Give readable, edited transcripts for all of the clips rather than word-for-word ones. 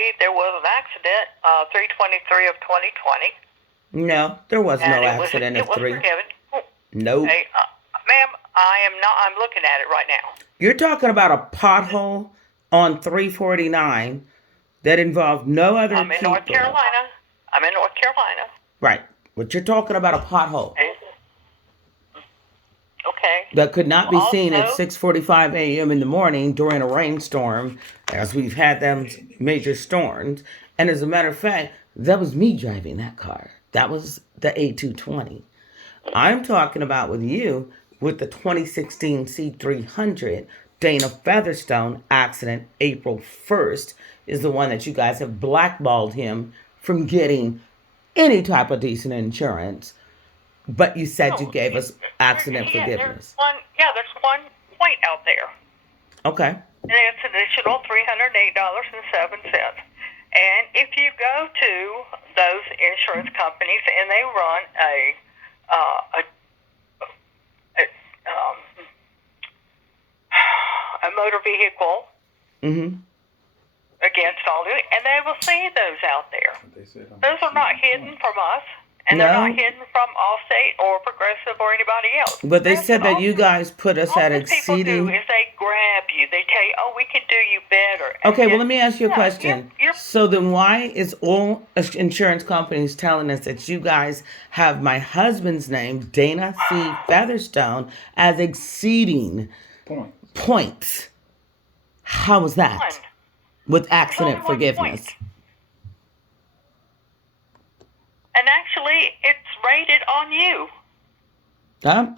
actually, there was an accident, 3/23 of 2020. No, there was no accident It of was 3. forgiven. Nope. Hey, ma'am, I am not. I'm looking at it right now. You're talking about a pothole on 349 that involved no other I'm in people. North Carolina. I'm in North Carolina. Right. But you're talking about a pothole Okay. that could not be seen at Also, 6:45 a.m. in the morning during a rainstorm, as we've had them major storms. And as a matter of fact, that was me driving that car. That was the A220. I'm talking about with you with the 2016 C300 Dana Featherstone accident, April 1st, is the one that you guys have blackballed him from getting any type of decent insurance. But you said you gave us accident forgiveness. there's one point out there. Okay. And it's additional $308.07. And if you go to those insurance companies and they run a motor vehicle against all of it, and they will see those out there. Those are not hidden from us, and they're not hidden from Allstate or Progressive or anybody else. But they said that you guys put us at All those people exceeding. do is they grab you. They tell you, "Oh, we can do you better." Okay, well, let me ask you a question. You're So then why is all insurance companies telling us that you guys have my husband's name, Dana C. Featherstone, as exceeding points? How was that? one. With There's accident only one forgiveness. point. And actually, it's rated on you.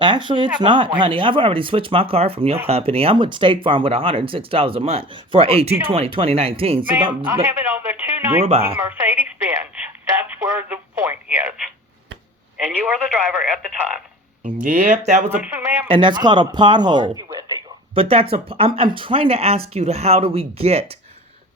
Actually, it's Have a not, point. honey. I've already switched my car from your company. I'm with State Farm with $106 a month for an A220 2019. So Ma'am, don't. I have it on the 219 Goodbye. Mercedes-Benz. That's where the point is. And you were the driver at the time. Yep, that was Listen, ma'am, and that's called a I'm pothole. argue with you. But that's I'm trying to ask you to how do we get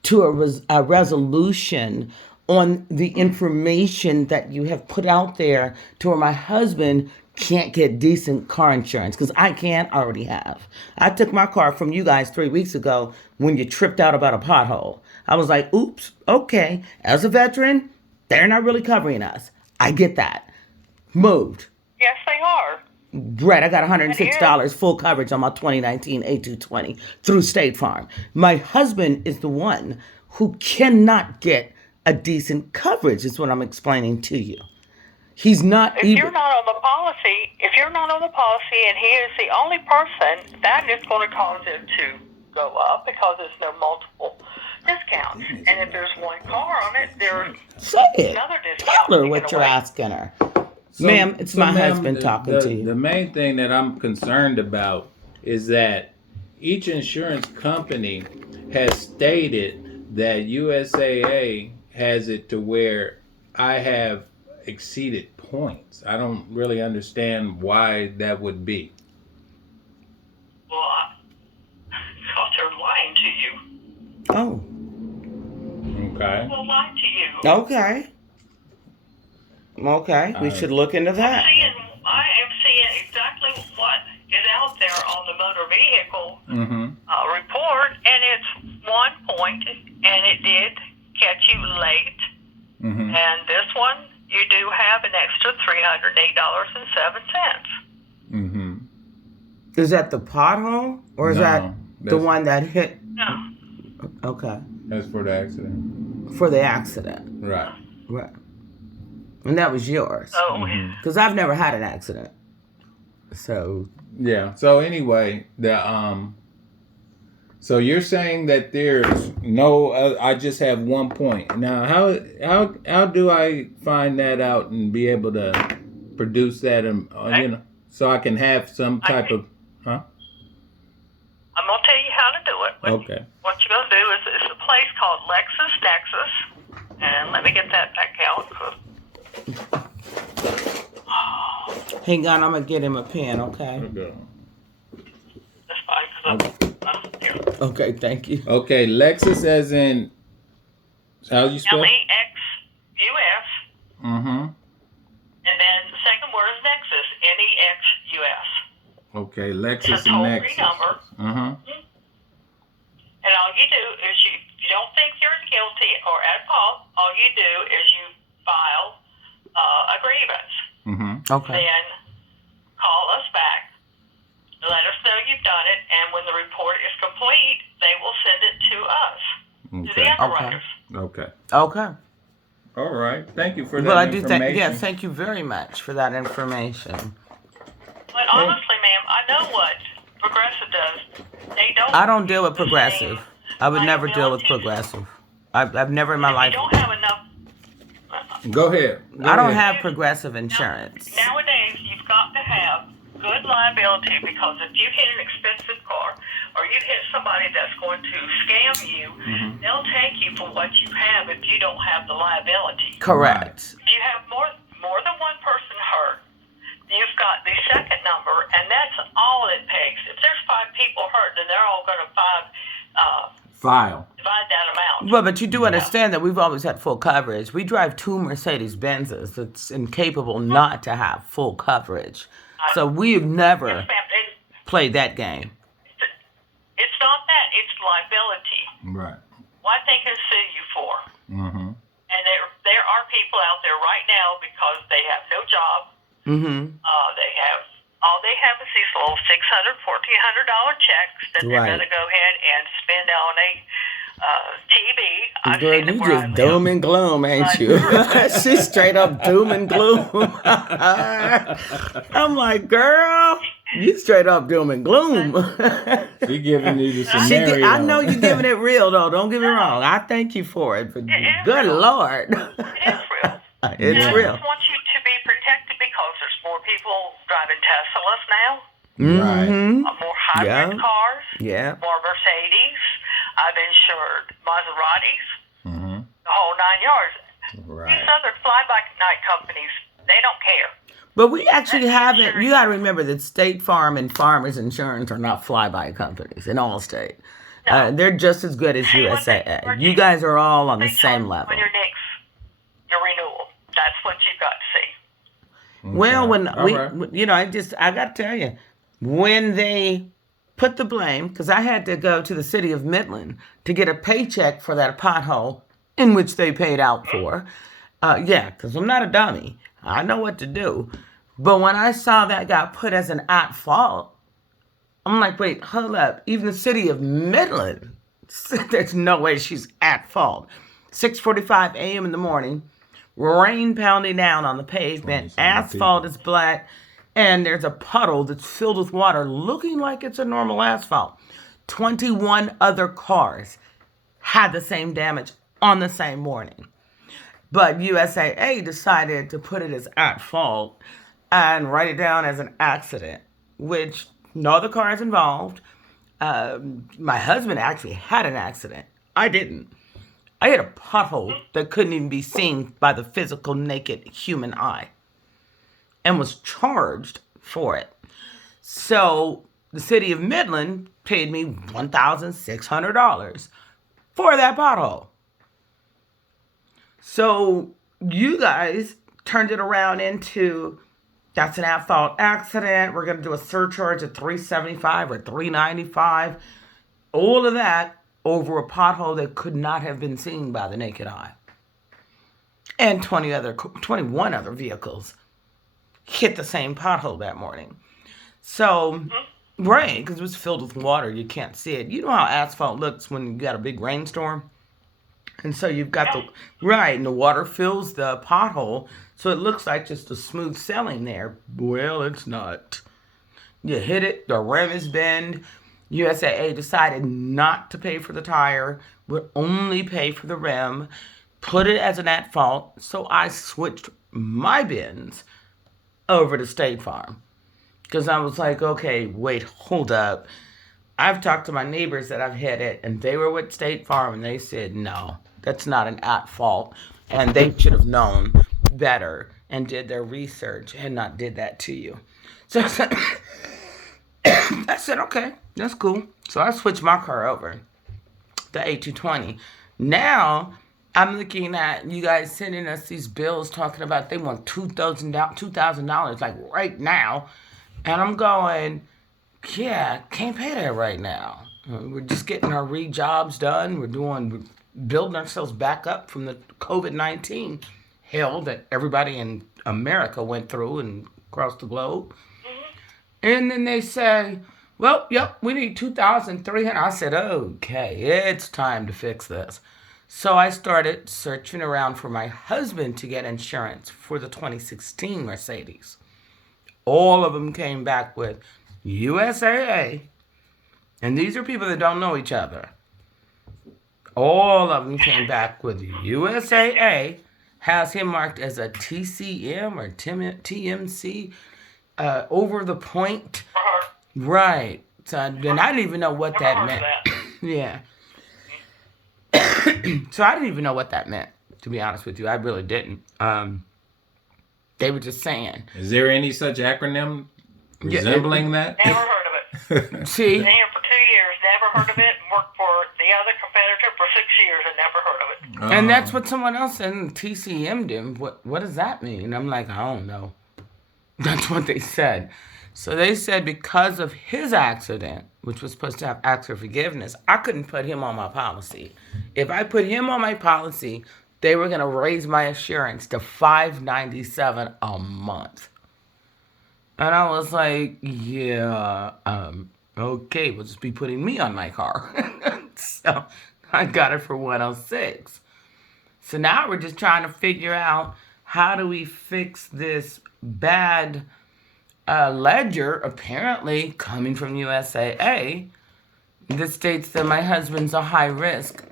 to a resolution on the information that you have put out there to where my husband can't get decent car insurance because I can't already have. I took my car from you guys 3 weeks ago when you tripped out about a pothole. I was like, oops, okay. As a veteran, they're not really covering us. I get that. Moved. Yes, they are. Brett, I got $106 full coverage on my 2019 A220 through State Farm. My husband is the one who cannot get a decent coverage, is what I'm explaining to you. He's not If you're not on the policy, and he is the only person, that is going to cause it to go up because there's no multiple discounts. And if there's one car on it, there's another discount. Tell her what you're asking her. Ma'am, it's my husband talking to you. The main thing that I'm concerned about is that each insurance company has stated that USAA has it to where I have exceeded points. I don't really understand why that would be. Well, because they're lying to you. Oh. Okay. They'll lie to you. Okay. Okay, we should look into that. I am seeing exactly what is out there on the motor vehicle report, and it's 1 point, and it did catch you late. And this one, you do have an extra $308.07. Is that the pothole, or is that the one that hit? No. Okay. That's for the accident. For the accident. Right. Right. And that was yours. So, Because I've never had an accident. So. Yeah. So anyway, so you're saying that there's no, I just have 1 point. Now, how do I find that out and be able to produce that, and so I can have some type of, huh? I'm going to tell you how to do it. Okay. What you're going to do is it's a place called LexisNexis. And let me get that back out. Hang on, I'm going to get him a pen, okay? That's fine, because I'm here. Okay, thank you. Okay, Lexus as in, how you spell? LEXUS. Mm-hmm. And then the second word is Nexus, NEXUS. Okay, Lexus It's a and toll-free Nexus. number. Uh-huh. And all you do is you you don't think you're guilty or at fault, all you do is you file a grievance. Okay. Then call us back, let us know you've done it, and when the report is complete, they will send it to us, to the underwriters. Okay. Okay. All right. Thank you for that Well, I do information. think, thank you very much for that information. But honestly, ma'am, I know what Progressive does. They don't. I don't deal with Progressive. I would never deal with liability. Progressive. I've never in my If life. you don't have enough. Go ahead. I don't have Progressive insurance. Nowadays, you've got to have good liability, because if you hit an expensive car or you hit somebody that's going to scam you, they'll take you for what you have if you don't have the liability. Correct. If you have more than one person hurt, you've got the second number, and that's all it takes. If there's 5 people hurt, then they're all going to file. divide that amount. Well, but you do understand that we've always had full coverage. We drive 2 Mercedes-Benzes that's incapable not to have full coverage. So we've never Yes, ma'am. played that game. It's not that. It's liability. Right. What they can sue you for. And there are people out there right now, because they have no job. All they have is these little $600, $1,400 checks that they're going to go ahead and spend on a TV. I've Girl, seen it you where I just live. doom and gloom, ain't you? She's straight up doom and gloom. I'm like, girl, you straight up doom and gloom. She giving you the scenario. I know you're giving it real, though. Don't get me wrong. I thank you for it. But is good real. Lord. It is real. It's And real. I just want you to be protected, because there's more people driving Teslas now, Mm-hmm. more hybrid cars, Yeah. more Mercedes. I've insured Maseratis, the whole 9 yards. Right. These other fly-by-night companies, they don't care. But we actually haven't. You got to remember that State Farm and Farmers Insurance are not fly-by companies in all state. They're just as good as USAA. You guys are all on the same level. When your renewal, that's what you've got to see. Well, when All right. I got to tell you, when they put the blame, because I had to go to the city of Midland to get a paycheck for that pothole in which they paid out for. Because I'm not a dummy. I know what to do. But when I saw that got put as an at fault, I'm like, wait, hold up. Even the city of Midland, there's no way she's at fault. 6:45 a.m. in the morning, rain pounding down on the pavement, asphalt is black, and there's a puddle that's filled with water looking like it's a normal asphalt. 21 other cars had the same damage on the same morning. But USAA decided to put it as at fault and write it down as an accident, which no other cars involved. My husband actually had an accident. I didn't. I hit a pothole that couldn't even be seen by the physical naked human eye and was charged for it. So the city of Midland paid me $1,600 for that pothole. So you guys turned it around into, that's an at-fault accident. We're going to do a surcharge of $375 or $395. All of that over a pothole that could not have been seen by the naked eye. And 21 other vehicles hit the same pothole that morning. So, right, because it was filled with water, you can't see it. You know how asphalt looks when you got a big rainstorm? And so you've got and the water fills the pothole, so it looks like just a smooth sailing there. Well, it's not. You hit it, the rim is bent. USAA decided not to pay for the tire, would only pay for the rim, put it as an at fault, so I switched my bins over to State Farm. Because I was like, okay, wait, hold up. I've talked to my neighbors that I've hit it, and they were with State Farm, and they said, no, that's not an at fault. And they should have known better and did their research and not did that to you. So I said, okay, that's cool. So I switched my car over, the A220. Now I'm looking at you guys sending us these bills talking about they want $2,000 like right now. And I'm going, yeah, can't pay that right now. We're just getting our re-jobs done. We're doing building ourselves back up from the COVID-19 hell that everybody in America went through and across the globe. And then they say, well, yep, we need 2,300. I said, okay, it's time to fix this. So I started searching around for my husband to get insurance for the 2016 Mercedes. All of them came back with USAA. And these are people that don't know each other. All of them came back with USAA, has him marked as a TCM or TMC, over the point. Right. So, and I didn't even know what that meant. Yeah. So I didn't even know what that meant, to be honest with you. I really didn't. They were just saying. Is there any such acronym resembling that? Never heard of it. See? Been here for 2 years, never heard of it. Worked for the other competitor for 6 years and never heard of it. And that's what someone else in TCM did. What does that mean? I'm like, I don't know. That's what they said. So they said because of his accident, which was supposed to have accident forgiveness, I couldn't put him on my policy. If I put him on my policy, they were going to raise my insurance to $597 a month. And I was like, yeah, okay, we'll just be putting me on my car. So I got it for $106. So now we're just trying to figure out how do we fix this bad ledger, apparently coming from USAA, that states that my husband's a high risk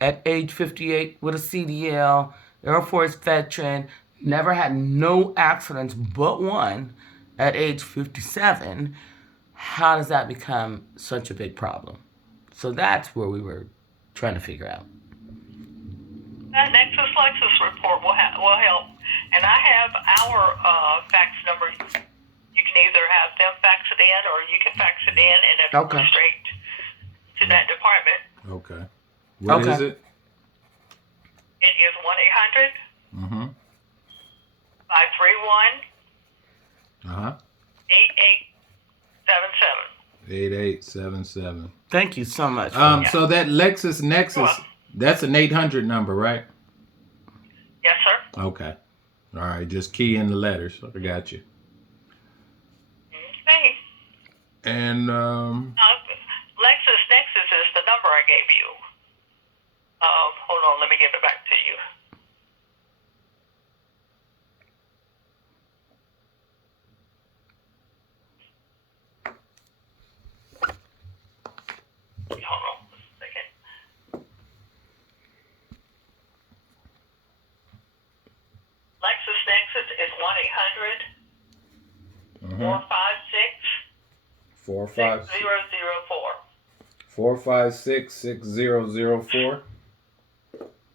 at age 58 with a CDL, Air Force veteran, never had no accidents but one at age 57. How does that become such a big problem? So that's where we were trying to figure out. That Nexus Lexus report will help. And I have our fax number. You can either have them fax it in or you can fax it in and it'll go straight to that department. Okay. What is it? It is 1-800 531 8877. 8877. Thank you so much. So that Lexus Nexus, that's an 800 number, right? Yes, sir. Okay. All right. Just key in the letters. I got you. Okay. And Lexus Nexus is the number I gave you. Hold on, let me give it back to you. Hold on a second. Lexus Nexus is 1-800 456 456-6004.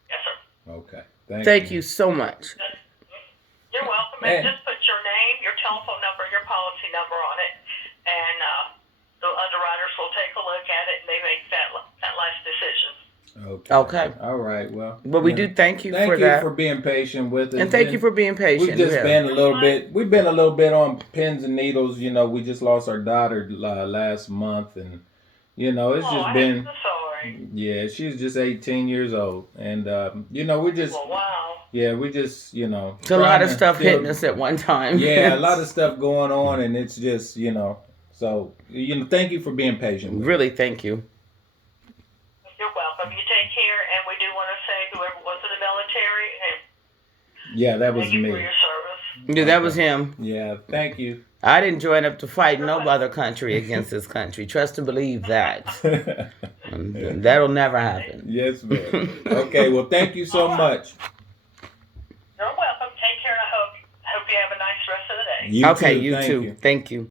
Yes, sir. Okay. Thank you so much. You're welcome. And just put your name, your telephone number, your policy number on it, and the underwriters will take a look at it and they make that last decision. Okay. All right. Well, we do thank you for that. Thank you for being patient with us. And thank you for being patient. We've just been a little bit. We've been a little bit on pins and needles. You know, we just lost our daughter last month, and you know, it's just been. I'm so sorry. Yeah, she's just 18 years old, and you know, we're just. Well, wow. Yeah, we just, you know. It's a lot of stuff hitting us at one time. Yeah, a lot of stuff going on, and it's just, you know. So, you know, thank you for being patient. Really, thank you. You're welcome. You take care, and we do want to say whoever was in the military, yeah, that was thank you me. for your service. Yeah, that was him. Yeah, thank you. I didn't join up to fight no other country against this country. Trust and believe that. That'll never happen. Yes, ma'am. Okay, well, thank you so much. You're welcome. Take care, and I hope you have a nice rest of the day. You Okay, too. you Thank too. you. Thank you.